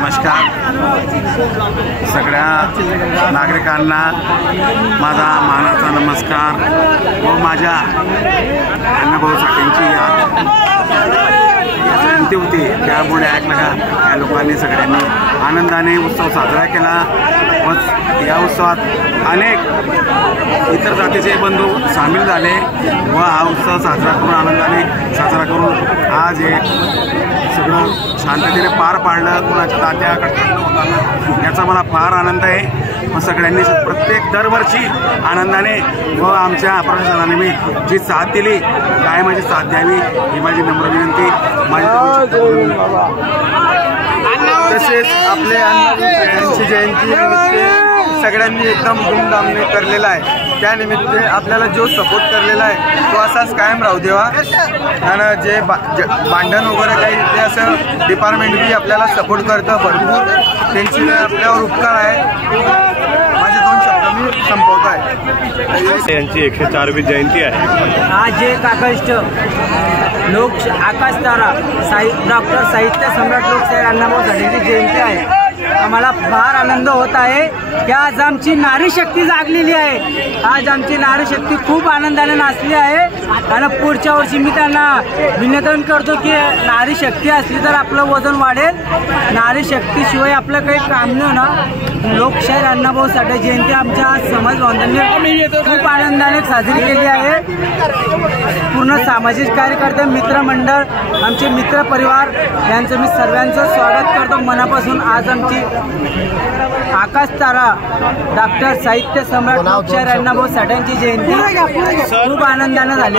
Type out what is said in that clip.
नमस्कार सगळ्या नागरिकांना माझा मानाचा नमस्कार व माझ्या अण्णाभाऊ साठेंची जयंती होती त्यामुळे ऐकलं का या लोकांनी सगळ्यांनी आनंदाने उत्सव साजरा केला व या उत्सवात अनेक इतर जातीचे बंधू सामील झाले व हा उत्सव साजरा करून आनंदाने साजरा करून आज एक सगळं शांततेने पार पाडलं। कोणाच्या तात्या कडकडलं होताना याचा मला फार आनंद आहे। मग सगळ्यांनी प्रत्येक दरवर्षी आनंदाने व आमच्या प्रशासनाने मी जी साथ दिली काय माझी साथ द्यावी ही माझी नम्र विनंती तसेच आपले अण्णाभाऊ जयंती सगळ्यांनी एकदम धूमधामने करलेला आहे। त्यानिमित्त आपल्याला जो सपोर्ट करलेला आहे तो असाच कायम राहू देवा। आणि जे भांडण वगैरे काही ते असं डिपार्टमेंट बी आपल्याला सपोर्ट करतं भरपूर, त्यांची आपल्यावर उपकार आहे। माझे 2 शब्द मी संपवत आहे। यांची 104वी जयंती आहे। आज 1 ऑगस्ट लोक आकाश तारा डॉक्टर साहित्य सम्राट लोकशाहीर अण्णाभाऊ साठेंची जयंती आहे। आम्हाला फार आनंद होत आहे की आज आमची नारी शक्ती जागलेली आहे। आज आमची नारी शक्ती खूप आनंदाने नाचली आहे आणि पुढच्या वर्षी मी त्यांना विनंती करतो की नारी शक्ती असली तर आपलं वजन वाढेल। नारी शक्तीशिवाय आपलं काही काम नाही ना। लोकशाहीर अण्णाभाऊ साठे जयंती आमच्या समाज बांधवांनी खूप आनंदाने साजरी केली आहे। पूर्ण सामाजिक कार्यकर्ते मित्रमंडळ आमचे मित्र परिवार यांचं मी सर्वांचं स्वागत करतो मनापासून। आज आमची आकाश तारा डॉक्टर साहित्य सम्राट लोकशाहीर अण्णाभाऊ साठेंची जयंती खूप आनंदाने झाली।